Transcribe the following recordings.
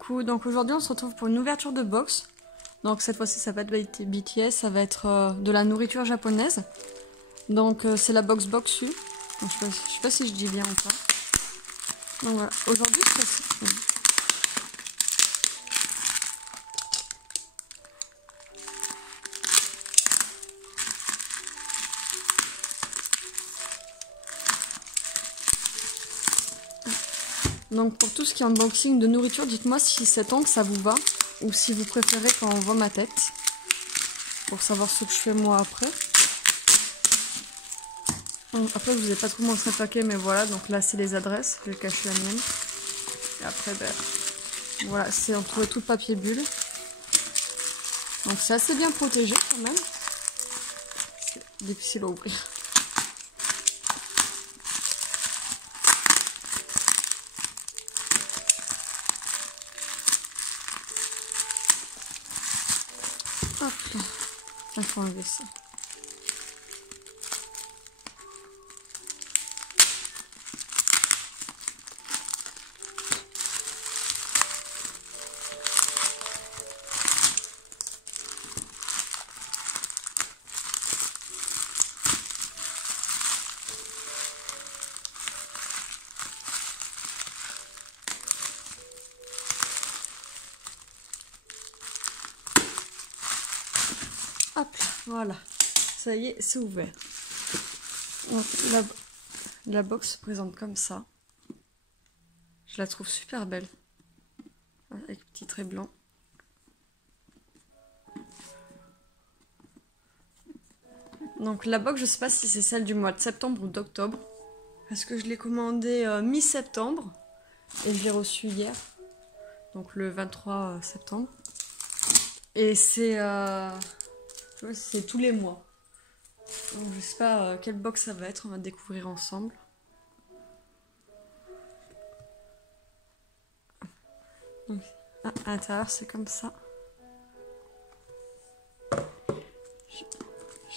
Coucou, donc aujourd'hui on se retrouve pour une ouverture de box. Donc cette fois-ci ça va être BTS, ça va être de la nourriture japonaise. Donc c'est la box Boxu. Donc, je sais pas si je dis bien ou pas. Donc voilà, aujourd'hui c'est donc pour tout ce qui est unboxing de nourriture, dites-moi si cet angle ça vous va ou si vous préférez quand on voit ma tête pour savoir ce que je fais moi après. Donc, après je vous ai pas trop montré le paquet, mais voilà, donc là c'est les adresses, je vais cacher la mienne. Et après ben voilà, c'est entouré tout de papier bulle. Donc c'est assez bien protégé quand même. C'est difficile à ouvrir. Hop là, il faut enlever ça. Hop, voilà, ça y est, c'est ouvert. Donc, la box se présente comme ça. Je la trouve super belle, avec petit trait blanc. Donc la box, je sais pas si c'est celle du mois de septembre ou d'octobre, parce que je l'ai commandée mi-septembre et je l'ai reçue hier, donc le 23 septembre. Et c'est tous les mois. Donc je sais pas quelle box ça va être, on va découvrir ensemble. Donc, à l'intérieur c'est comme ça.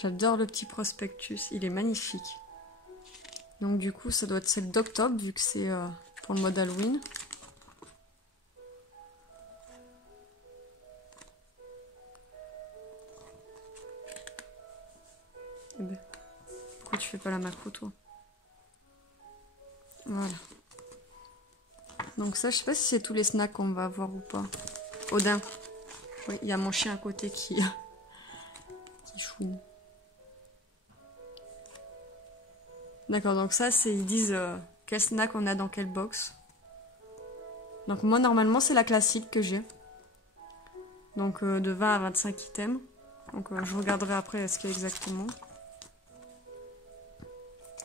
J'adore le petit prospectus, il est magnifique. Donc du coup ça doit être celle d'octobre vu que c'est pour le mode Halloween. Eh ben, pourquoi tu fais pas la macro toi? Voilà. Donc ça, je sais pas si c'est tous les snacks qu'on va avoir ou pas. Odin. Oui, il y a mon chien à côté qui chouine. D'accord, donc ça, c'est ils disent quel snack on a dans quelle box. Donc moi, normalement, c'est la classique que j'ai. Donc de 20 à 25 items. Donc je regarderai après ce qu'il y a exactement.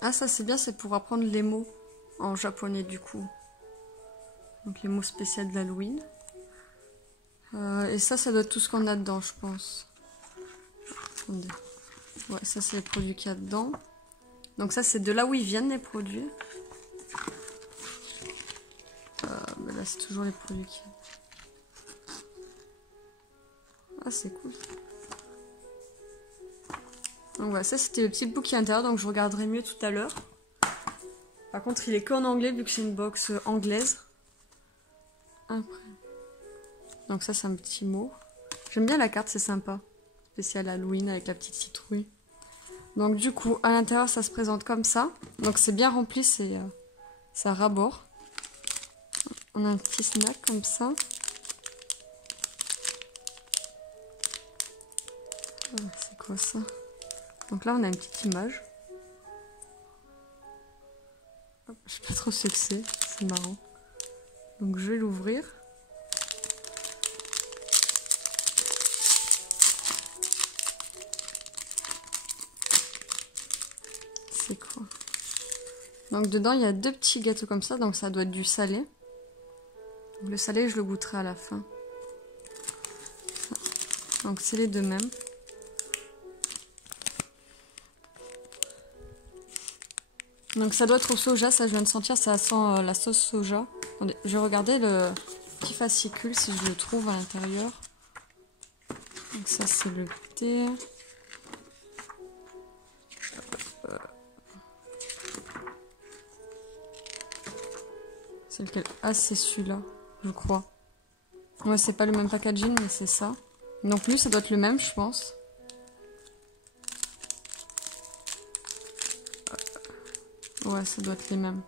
Ah, ça c'est bien, c'est pour apprendre les mots en japonais du coup. Donc les mots spéciaux de l'Halloween. Et ça doit être tout ce qu'on a dedans, je pense. Attendez. Ouais, ça c'est les produits qu'il y a dedans. Donc ça c'est de là où ils viennent les produits. Ben là c'est toujours les produits qu'il y a. Ah c'est cool. Donc voilà, ça c'était le petit book qui est à l'intérieur, donc je regarderai mieux tout à l'heure. Par contre il est qu'en anglais vu que c'est une box anglaise. Après. Donc ça c'est un petit mot. J'aime bien la carte, c'est sympa. Spécial Halloween avec la petite citrouille. Donc du coup à l'intérieur ça se présente comme ça. Donc c'est bien rempli, c'est à ras-bord. On a un petit snack comme ça. C'est quoi ça? Donc là on a une petite image. Hop, je sais pas trop ce que c'est marrant. Donc je vais l'ouvrir. C'est quoi? Donc dedans il y a deux petits gâteaux comme ça, donc ça doit être du salé. Le salé je le goûterai à la fin. Donc c'est les deux mêmes. Donc ça doit être au soja, ça je viens de sentir, ça sent la sauce soja. Attendez, je vais regarder le petit fascicule si je le trouve à l'intérieur. Donc ça c'est le thé. C'est lequel? Ah c'est celui-là, je crois. Ouais, c'est pas le même packaging, mais c'est ça. Donc lui, ça doit être le même, je pense. Ouais, ça doit être les mêmes.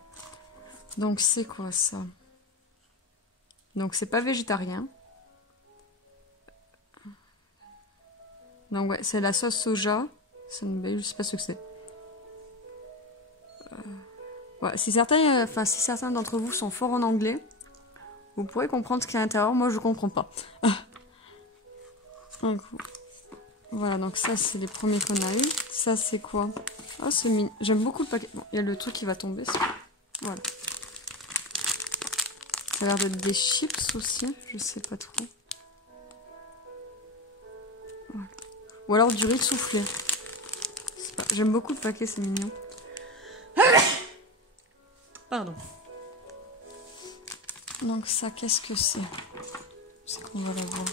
Donc c'est quoi ça? Donc c'est pas végétarien. Donc ouais, c'est la sauce soja. Je sais pas ce que c'est. Ouais, si certains d'entre vous sont forts en anglais, vous pourrez comprendre ce qu'il y a à l'intérieur. Moi, je comprends pas. Donc, voilà, donc ça, c'est les premiers qu'on a eu. Ça, c'est quoi? Oh, c'est mignon. J'aime beaucoup le paquet. Bon, il y a le truc qui va tomber. Voilà. Ça a l'air d'être des chips aussi. Je sais pas trop. Voilà. Ou alors du riz soufflé. J'aime beaucoup le paquet, c'est mignon. Pardon. Donc ça, qu'est-ce que c'est? C'est qu'on va la voir.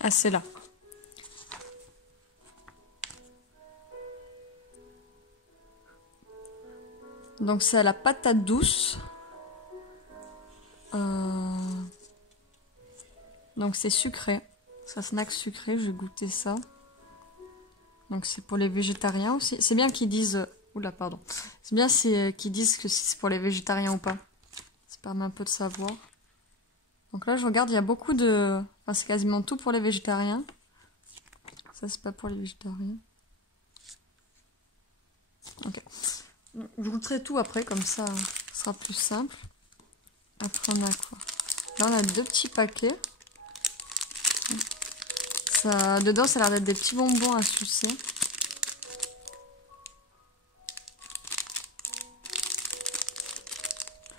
Ah, c'est là. Donc c'est à la patate douce. Donc c'est sucré. C'est un snack sucré, je vais goûter ça. Donc c'est pour les végétariens aussi. C'est bien qu'ils disent... Oula, pardon. C'est bien qu'ils disent que c'est pour les végétariens ou pas. Ça permet un peu de savoir. Donc là, je regarde, il y a beaucoup de... Enfin, c'est quasiment tout pour les végétariens. Ça, c'est pas pour les végétariens. Ok. Je goûterai tout après, comme ça, ce sera plus simple. Après, on a quoi? Là, on a 2 petits paquets. Ça, dedans, ça a l'air d'être des petits bonbons à sucer.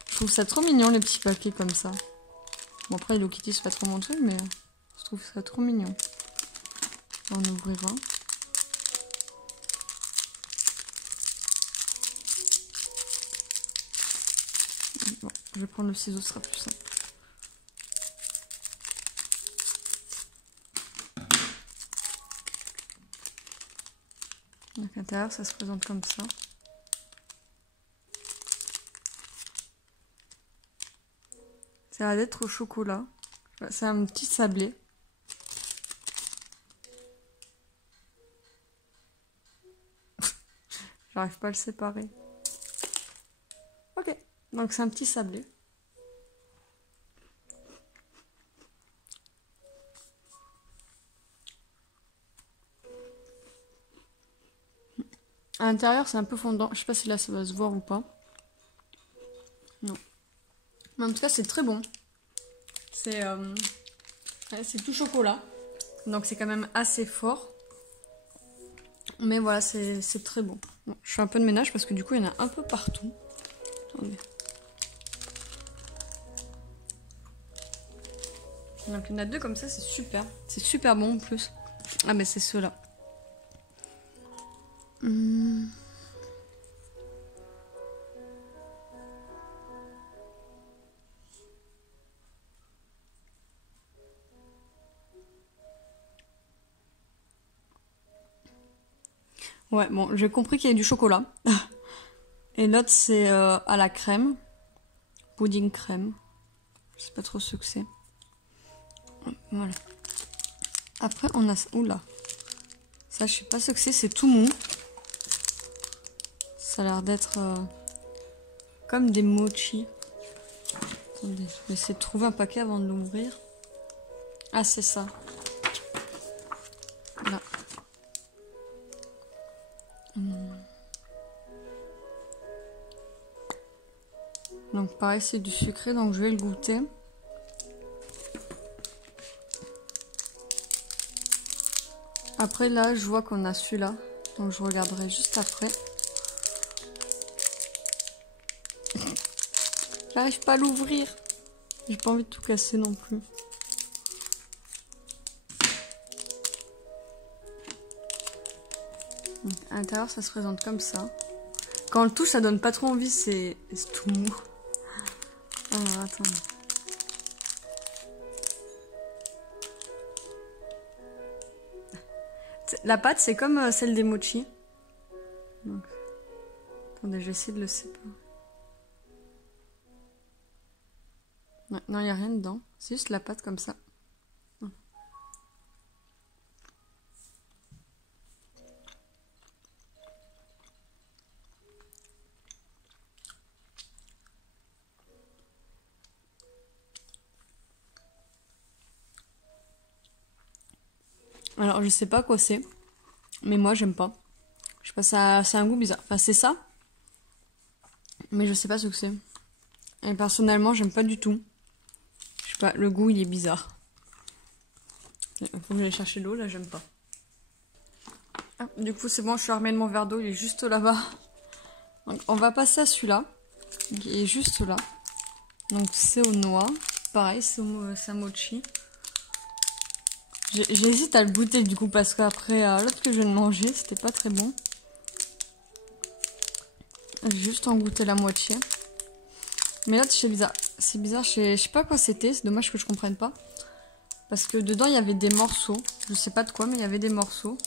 Je trouve ça trop mignon, les petits paquets comme ça. Bon, après, Hello Kitty, c'est pas trop mon truc, mais je trouve ça trop mignon. On ouvrira. Bon, je vais prendre le ciseau, ce sera plus simple. Donc à l'intérieur, ça se présente comme ça. Ça a l'air d'être au chocolat. C'est un petit sablé. J'arrive pas à le séparer. Ok, donc c'est un petit sablé. À l'intérieur, c'est un peu fondant. Je sais pas si là, ça va se voir ou pas. Non. Mais en tout cas, c'est très bon. C'est tout chocolat. Donc c'est quand même assez fort. Mais voilà, c'est très bon. Bon. Je fais un peu de ménage parce que du coup, il y en a un peu partout. Attendez. Donc il y en a 2 comme ça, c'est super. C'est super bon en plus. Ah mais c'est ceux-là. Ouais, bon, j'ai compris qu'il y a du chocolat. Et l'autre, c'est à la crème. Pudding crème. Je sais pas trop ce que c'est. Voilà. Après, on a... Oula. Ça, je sais pas ce que c'est tout mou. Ça a l'air d'être comme des mochi. Attendez, je vais essayer de trouver un paquet avant de l'ouvrir. Ah, c'est ça. Là. Donc pareil, c'est du sucré, donc je vais le goûter. Après là, je vois qu'on a celui-là, donc je regarderai juste après. J'arrive pas à l'ouvrir. J'ai pas envie de tout casser non plus. Donc, à l'intérieur, ça se présente comme ça. Quand on le touche, ça donne pas trop envie, c'est tout mou. Alors, attendez. La pâte, c'est comme celle des mochi. Donc, attendez, je vais essayer de le séparer. Ouais, non, il n'y a rien dedans. C'est juste la pâte comme ça. Alors, je sais pas quoi c'est, mais moi, j'aime pas. Je sais pas, ça, c'est un goût bizarre. Enfin, c'est ça, mais je sais pas ce que c'est. Et personnellement, j'aime pas du tout. Je sais pas, le goût, il est bizarre. Il faut que j'aille chercher l'eau, là, j'aime pas. Ah, du coup, c'est bon, je suis armée de mon verre d'eau, il est juste là-bas. Donc, on va passer à celui-là, qui est juste là. Donc, c'est aux noix. Pareil, c'est un mochi. J'hésite à le goûter, du coup, parce qu'après, l'autre que je viens de manger, c'était pas très bon. J'ai juste en goûté la moitié. Mais là, c'est bizarre. C'est bizarre, je sais pas quoi c'était. C'est dommage que je comprenne pas. Parce que dedans, il y avait des morceaux. Je sais pas de quoi, mais il y avait des morceaux.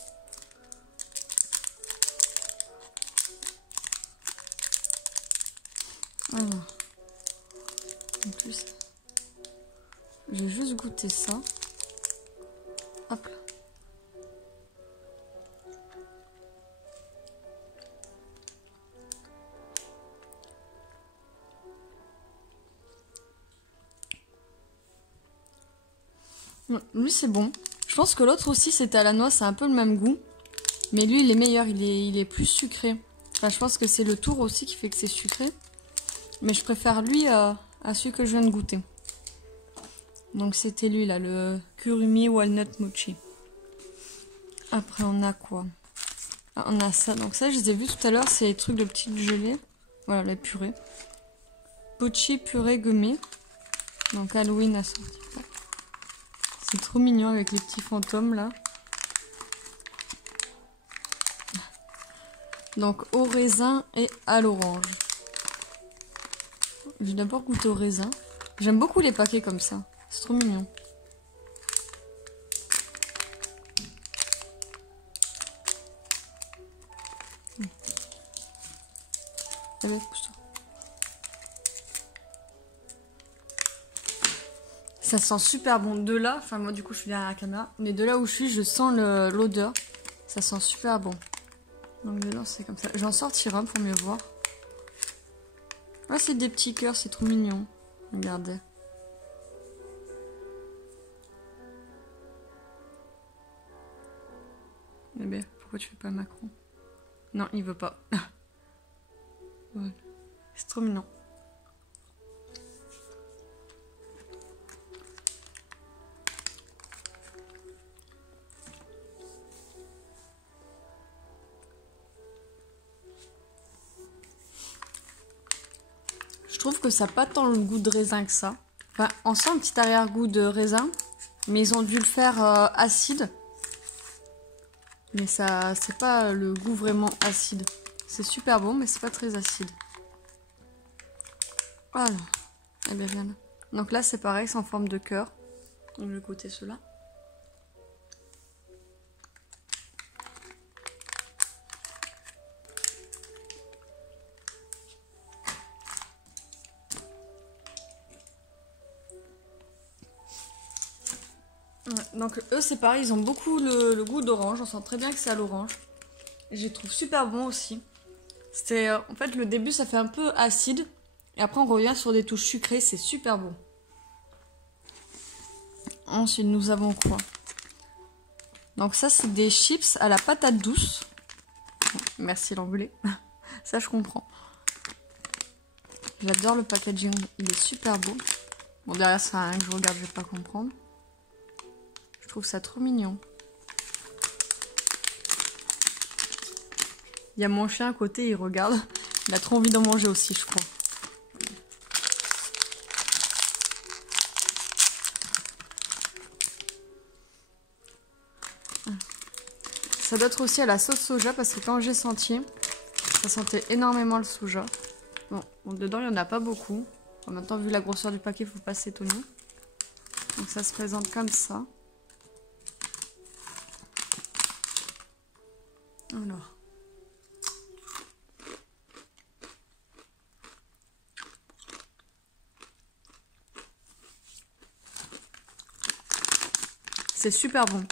Alors. En plus, j'ai juste goûté ça. Hop là. Lui, c'est bon. Je pense que l'autre aussi, c'était à la noix. C'est un peu le même goût. Mais lui, il est meilleur. Il est plus sucré. Enfin, je pense que c'est le tour aussi qui fait que c'est sucré. Mais je préfère lui à celui que je viens de goûter. Donc, c'était lui, là. Le Kurumi Walnut Mochi. Après, on a quoi? Ah, on a ça. Donc ça, je les ai vus tout à l'heure. C'est les trucs de petites gelées. Voilà, la purée. Pochi purée gommée. Donc Halloween assorti. C'est trop mignon avec les petits fantômes là. Donc au raisin et à l'orange. Je vais d'abord goûter au raisin. J'aime beaucoup les paquets comme ça. C'est trop mignon. Allez, pousse-toi. Ça sent super bon. De là, enfin moi du coup je suis derrière la caméra, mais de là où je suis, je sens l'odeur. Ça sent super bon. Donc dedans c'est comme ça. J'en sortirai un pour mieux voir. Ah, c'est des petits cœurs, c'est trop mignon. Regardez. Eh bien, pourquoi tu fais pas Macron? Non, il veut pas. Voilà. C'est trop mignon. Je trouve que ça n'a pas tant le goût de raisin que ça. Enfin, on sent un petit arrière-goût de raisin, mais ils ont dû le faire acide. Mais ça, c'est pas le goût vraiment acide. C'est super bon, mais c'est pas très acide. Voilà. Eh bien, viens là. Donc là, c'est pareil, c'est en forme de cœur. Donc je vais goûter ceux-là. Ouais, donc eux, c'est pareil, ils ont beaucoup le goût d'orange. On sent très bien que c'est à l'orange. Et je les trouve super bons aussi. C'était, en fait, le début, ça fait un peu acide. Et après, on revient sur des touches sucrées. C'est super bon. Ensuite, nous avons quoi? Donc ça, c'est des chips à la patate douce. Merci l'anglais. Ça, je comprends. J'adore le packaging. Il est super beau. Bon, derrière, ça a rien que je regarde, je vais pas comprendre. Je trouve ça trop mignon. Il y a mon chien à côté, il regarde. Il a trop envie d'en manger aussi, je crois. Ça doit être aussi à la sauce soja parce que quand j'ai senti, ça sentait énormément le soja. Bon, dedans, il n'y en a pas beaucoup. En même temps, vu la grosseur du paquet, il ne faut pas s'étonner. Donc ça se présente comme ça. Alors. C'est super bon.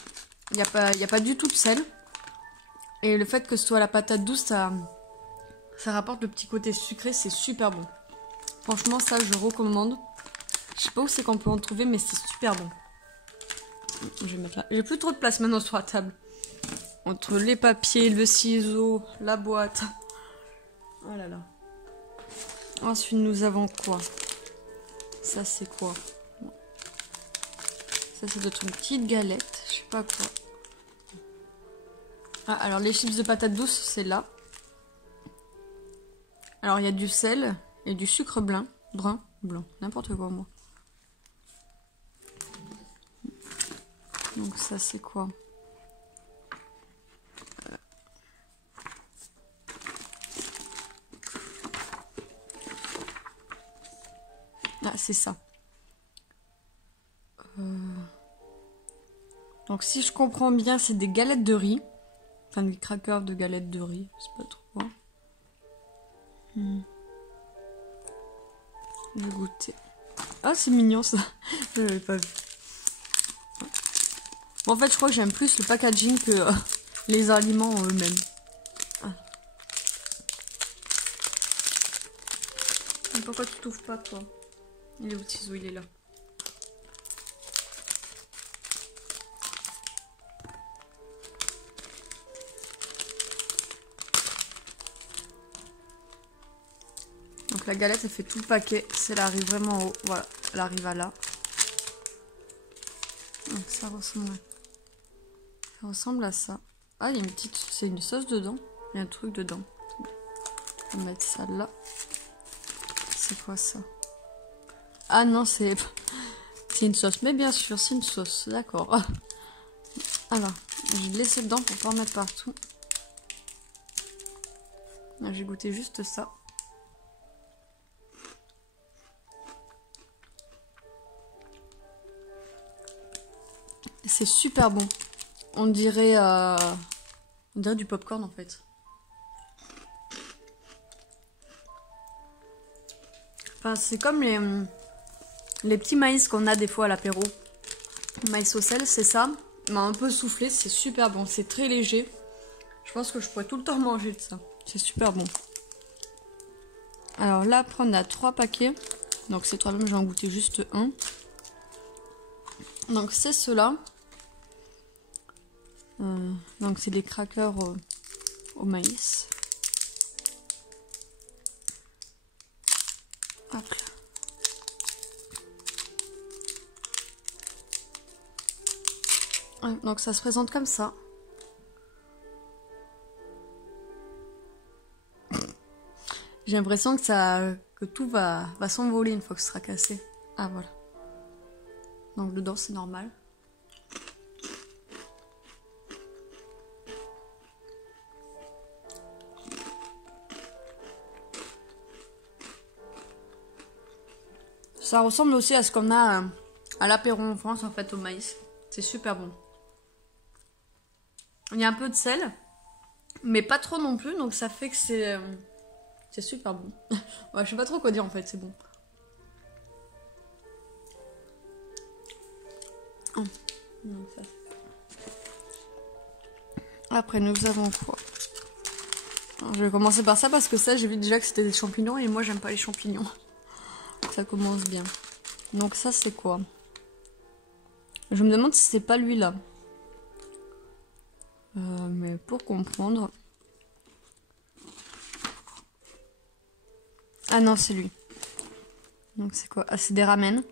Il n'y a pas du tout de sel. Et le fait que ce soit la patate douce, ça rapporte le petit côté sucré, c'est super bon. Franchement, ça, je recommande. Je sais pas où c'est qu'on peut en trouver, mais c'est super bon. Je vais mettre là. J'ai plus trop de place maintenant sur la table. Entre les papiers, le ciseau, la boîte. Oh là là. Ensuite, nous avons quoi? Ça, c'est quoi? Ça, c'est d'autres petites galettes. Je sais pas quoi. Ah, alors les chips de patates douces, c'est là. Alors, il y a du sel et du sucre blanc, n'importe quoi, moi. Donc ça, c'est quoi? Ah, c'est ça. Donc si je comprends bien, c'est des galettes de riz. Enfin, des crackers de galettes de riz. C'est pas trop. Hein. Je vais goûter. Ah, c'est mignon ça. Je l'avais pas vu. Bon, en fait, je crois que j'aime plus le packaging que les aliments en eux-mêmes. Ah. Mais pourquoi tu t'ouvres pas, toi? Il est où le ciseau? Il est là. Donc la galette, elle fait tout le paquet. Elle arrive vraiment en haut. Voilà, elle arrive à là. Donc ça ressemble à ça. Ah, il y a une petite... C'est une sauce dedans. Il y a un truc dedans. On va mettre ça là. C'est quoi ça? Ah non, c'est une sauce. Mais bien sûr, c'est une sauce. D'accord. Alors, je vais le laisser dedans pour pas en mettre partout. J'ai goûté juste ça. C'est super bon. On dirait du popcorn en fait. Enfin, c'est comme les petits maïs qu'on a des fois à l'apéro. Maïs au sel, c'est ça. Mais un peu soufflé, c'est super bon. C'est très léger. Je pense que je pourrais tout le temps manger de ça. C'est super bon. Alors là, après, on a 3 paquets. Donc ces 3 là, j'en ai goûté juste un. Donc c'est ceux-là. Donc c'est des crackers au maïs. Hop là. Donc ça se présente comme ça. J'ai l'impression que tout va s'envoler une fois que ce sera cassé. Ah voilà. Donc dedans c'est normal. Ça ressemble aussi à ce qu'on a à l'apéro en France en fait au maïs. C'est super bon. Il y a un peu de sel, mais pas trop non plus, donc ça fait que c'est super bon. Ouais, je sais pas trop quoi dire en fait, c'est bon. Oh. Donc, ça. Après nous avons quoi? Alors, je vais commencer par ça parce que ça j'ai vu déjà que c'était des champignons et moi j'aime pas les champignons. Ça commence bien. Donc ça c'est quoi? Je me demande si c'est pas lui là. Mais pour comprendre... Ah non, c'est lui. Donc c'est quoi? Ah, c'est des ramen.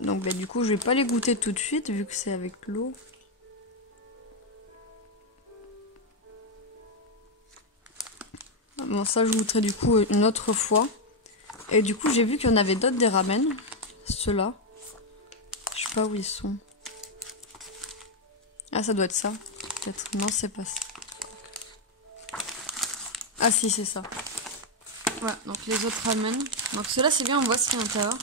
Donc bah, du coup je vais pas les goûter tout de suite vu que c'est avec l'eau. Bon ça je goûterai du coup une autre fois. Et du coup j'ai vu qu'il y en avait d'autres des ramen. Ceux-là. Je sais pas où ils sont. Ah ça doit être ça. Peut-être. Non c'est pas ça. Ah si c'est ça. Voilà, donc les autres ramen. Donc ceux-là c'est bien, on voit ce qu'il y a à l'intérieur.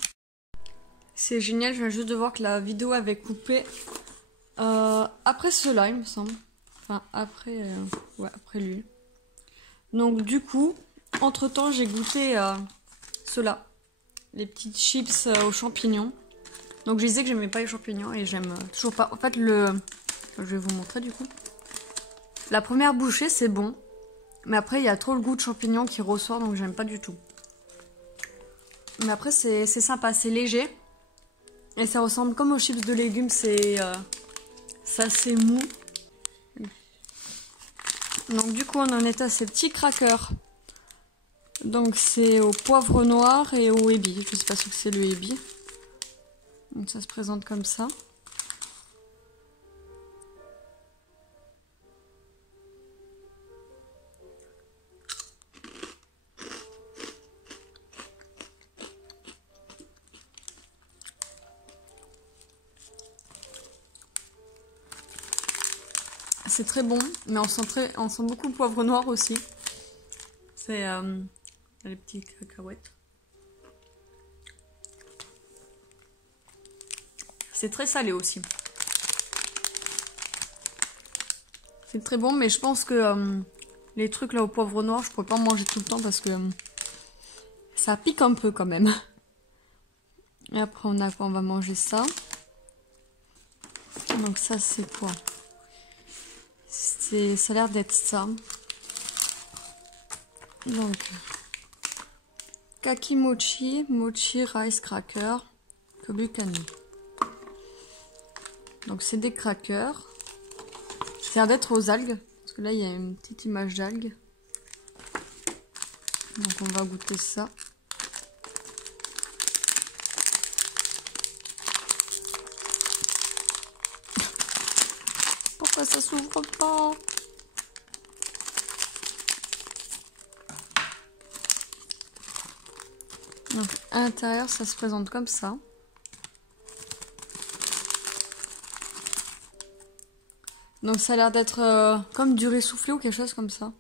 C'est génial, je viens juste de voir que la vidéo avait coupé. Après ceux-là il me semble. Enfin après, ouais, après lui. Donc du coup, entre temps j'ai goûté ceux-là. Les petites chips aux champignons. Donc je disais que j'aimais pas les champignons et j'aime toujours pas. En fait, je vais vous montrer du coup. La première bouchée, c'est bon. Mais après, il y a trop le goût de champignons qui ressort, donc j'aime pas du tout. Mais après, c'est sympa, c'est léger. Et ça ressemble comme aux chips de légumes, c'est assez mou. Donc du coup, on en est à ces petits crackers. Donc c'est au poivre noir et au ebi. Je sais pas ce que c'est le ebi. Donc ça se présente comme ça. C'est très bon, mais on sent beaucoup le poivre noir aussi. C'est les petits cacahuètes. C'est très salé aussi. C'est très bon, mais je pense que les trucs là au poivre noir, je pourrais pas en manger tout le temps parce que ça pique un peu quand même. Et après on a quoi? On va manger ça. Donc ça c'est quoi? Ça a l'air d'être ça. Donc kaki mochi, mochi rice cracker, kobukani. Donc c'est des crackers. Ça a l'air d'être aux algues. Parce que là il y a une petite image d'algues. Donc on va goûter ça. Pourquoi ça s'ouvre pas? Donc à l'intérieur ça se présente comme ça. Donc ça a l'air d'être comme du riz soufflé ou quelque chose comme ça.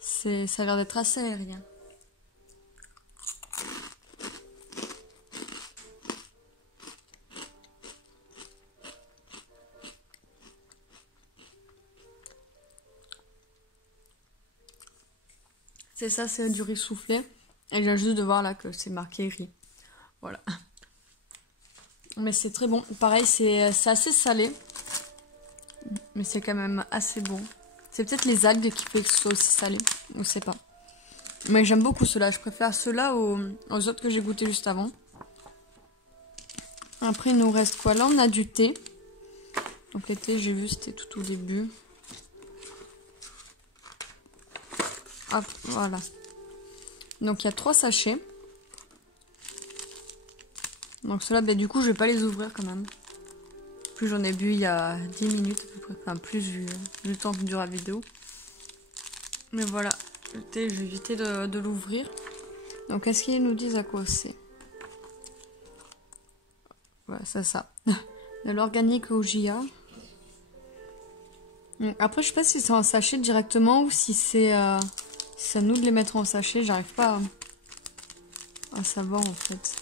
Ça a l'air d'être assez aérien. C'est ça, c'est du riz soufflé. Et je viens juste de voir là que c'est marqué riz. Voilà. Mais c'est très bon. Pareil, c'est assez salé. Mais c'est quand même assez bon. C'est peut-être les algues qui fait que ce soit aussi salé. On sait pas. Mais j'aime beaucoup ceux-là. Je préfère ceux-là aux autres que j'ai goûté juste avant. Après, il nous reste quoi? Là, on a du thé. Donc le thé, j'ai vu, c'était tout au début. Hop, voilà. Donc il y a 3 sachets. Donc ceux-là, bah, du coup, je vais pas les ouvrir quand même. Plus j'en ai bu il y a 10 minutes à peu près. Enfin, plus vu le temps que dure la vidéo. Mais voilà, le thé, je vais éviter de l'ouvrir. Donc est-ce qu'ils nous disent à quoi c'est? Ouais, c'est ça. De l'organique au GIA. Après, je sais pas si c'est en sachet directement ou si c'est à nous de les mettre en sachet. J'arrive pas à savoir en fait.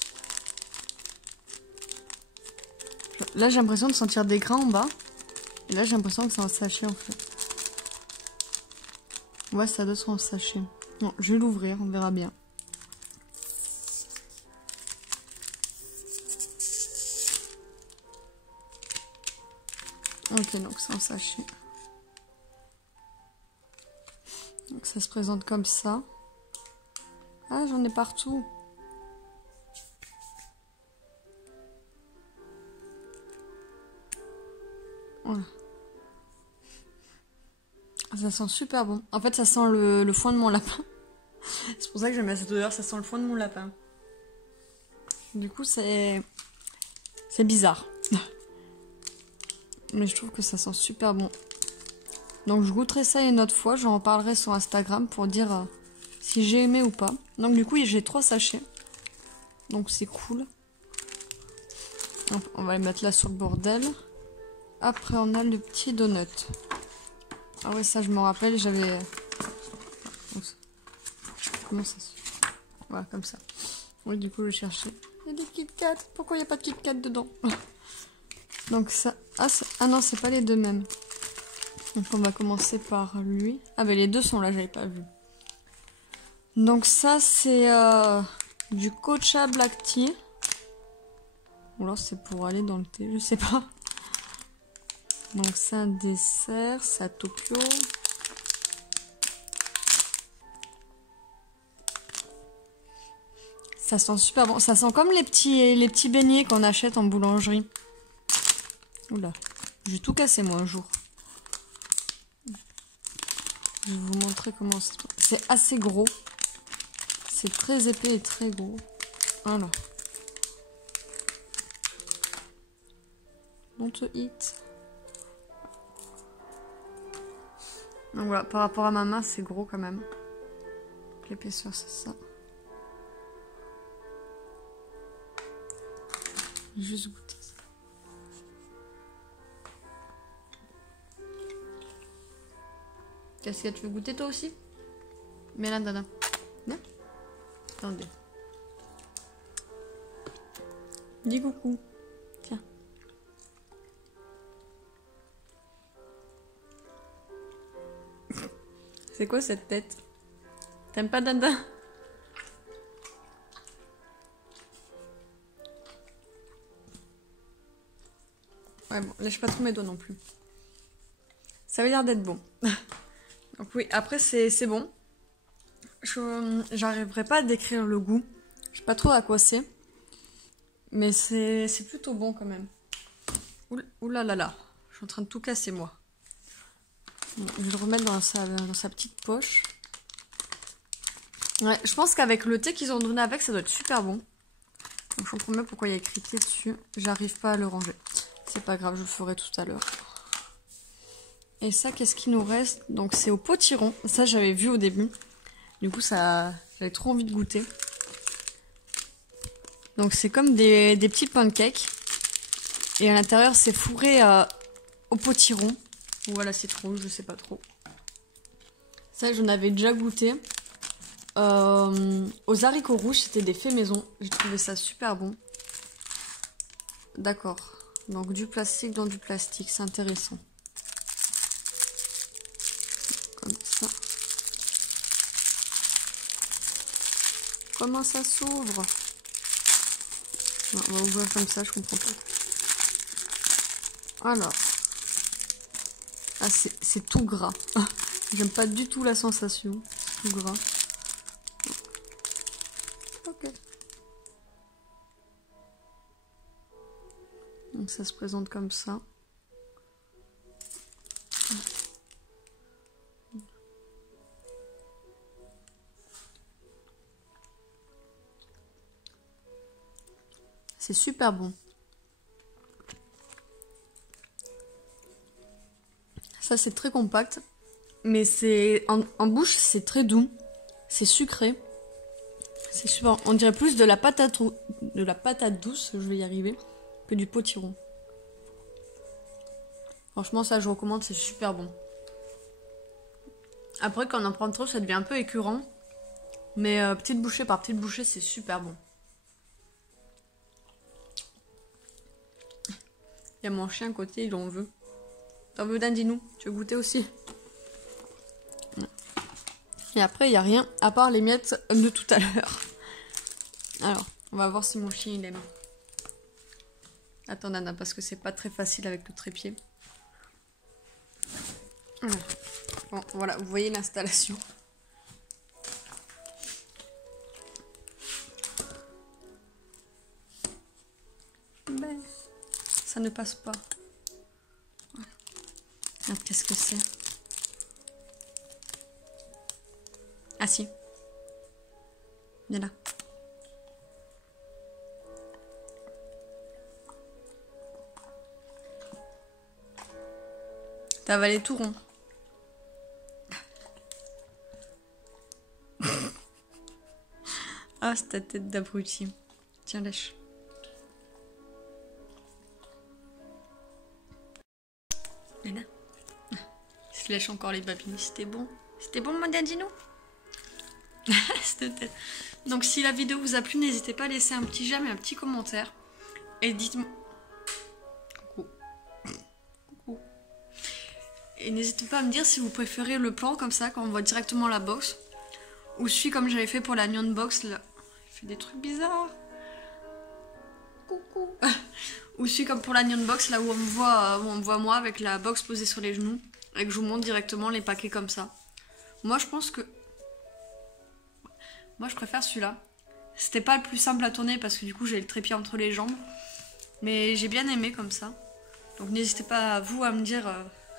Là, j'ai l'impression de sentir des grains en bas. Et là, j'ai l'impression que c'est en sachet en fait. Ouais, ça doit être en sachet. Bon, je vais l'ouvrir, on verra bien. Ok, donc c'est en sachet. Donc ça se présente comme ça. Ah, j'en ai partout. Voilà. Ça sent super bon. En fait, ça sent le foin de mon lapin. C'est pour ça que j'aime bien cette odeur, ça sent le foin de mon lapin. Du coup, c'est bizarre. Mais je trouve que ça sent super bon. Donc je goûterai ça une autre fois, j'en parlerai sur Instagram pour dire si j'ai aimé ou pas. Donc du coup, j'ai 3 sachets. Donc c'est cool. On va les mettre là sur le bordel. Après, on a le petit donut. Ah ouais, ça je me rappelle, j'avais... Comment ça se fait? Voilà, comme ça. Oui, du coup, je cherchais. Il y a des Kit Kat. Pourquoi il n'y a pas de Kit Kat dedans? Donc ça... Ah non, c'est pas les deux mêmes. Donc on va commencer par lui. Ah ben les deux sont là, j'avais pas vu. Donc ça c'est du Kocha Black Tea. Ou alors c'est pour aller dans le thé, je sais pas. Donc c'est un dessert, c'est à Tokyo. Ça sent super bon. Ça sent comme les petits beignets qu'on achète en boulangerie. Oula, je vais tout casser moi un jour. Je vais vous montrer comment c'est assez gros. C'est très épais et très gros. Voilà. Don't eat. Donc voilà, par rapport à ma main, c'est gros quand même. L'épaisseur, c'est ça. Juste goûter ça. Qu'est-ce que tu veux goûter toi aussi? Mais là, Dada. Non? Attendez. Dis coucou. Tiens. C'est quoi cette tête? T'aimes pas Dada? Ouais, bon, lâche pas trop mes doigts non plus. Ça avait l'air d'être bon. Donc oui, après c'est bon. J'arriverai pas à décrire le goût. Je sais pas trop à quoi c'est. Mais c'est plutôt bon quand même. Ouh là là là. Je suis en train de tout casser moi. Bon, je vais le remettre dans sa petite poche. Ouais, je pense qu'avec le thé qu'ils ont donné avec, ça doit être super bon. Donc je comprends bien pourquoi il y a écrit thé dessus. J'arrive pas à le ranger. C'est pas grave, je le ferai tout à l'heure. Et ça, qu'est-ce qu'il nous reste? Donc c'est au potiron. Ça, j'avais vu au début. Du coup, j'avais trop envie de goûter. Donc c'est comme des petits pancakes. Et à l'intérieur, c'est fourré au potiron. Ou à la citrouille, je sais pas trop. Ça, j'en avais déjà goûté. Aux haricots rouges, c'était des faits maison. J'ai trouvé ça super bon. D'accord. Donc du plastique dans du plastique, c'est intéressant. Comme ça. Comment ça s'ouvre? On va ouvrir comme ça, je comprends pas. Alors. Ah, c'est tout gras. J'aime pas du tout la sensation. C'est tout gras. Ok. Donc ça se présente comme ça. C'est super bon. Ça c'est très compact. Mais c'est en bouche c'est très doux. C'est sucré. C'est super. On dirait plus de la patate douce, je vais y arriver, que du potiron. Franchement ça je recommande, c'est super bon. Après quand on en prend trop ça devient un peu écœurant. Mais petite bouchée par petite bouchée c'est super bon. Il y a mon chien à côté, il en veut. T'en veux d'un, dis-nous? Tu veux goûter aussi? Et après il n'y a rien à part les miettes de tout à l'heure. Alors, on va voir si mon chien il aime. Attends Nana, parce que c'est pas très facile avec le trépied. Bon, voilà, vous voyez l'installation. Ben, ça ne passe pas. Ah, qu'est-ce que c'est? Ah si. Viens là. T'as avalé tout rond. Ah, c'est ta tête d'abruti. Tiens, lèche. Nana. Il se lèche encore les babines. C'était bon. C'était bon, mon dadino? Cette tête. Donc, si la vidéo vous a plu, n'hésitez pas à laisser un petit j'aime et un petit commentaire. Et dites-moi... Coucou. Coucou. Et n'hésitez pas à me dire si vous préférez le plan comme ça, quand on voit directement la box. Ou celui comme j'avais fait pour la Nyan box, là. Il fait des trucs bizarres. coucou. Ou celui comme pour l'Anion Box, là où on me voit moi avec la box posée sur les genoux et que je vous montre directement les paquets comme ça. Moi je pense que... Moi je préfère celui-là. C'était pas le plus simple à tourner parce que du coup j'ai le trépied entre les jambes. Mais j'ai bien aimé comme ça. Donc n'hésitez pas vous à me dire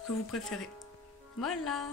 ce que vous préférez. Voilà.